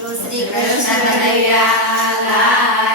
Guru Sri Krishna Hare Rama.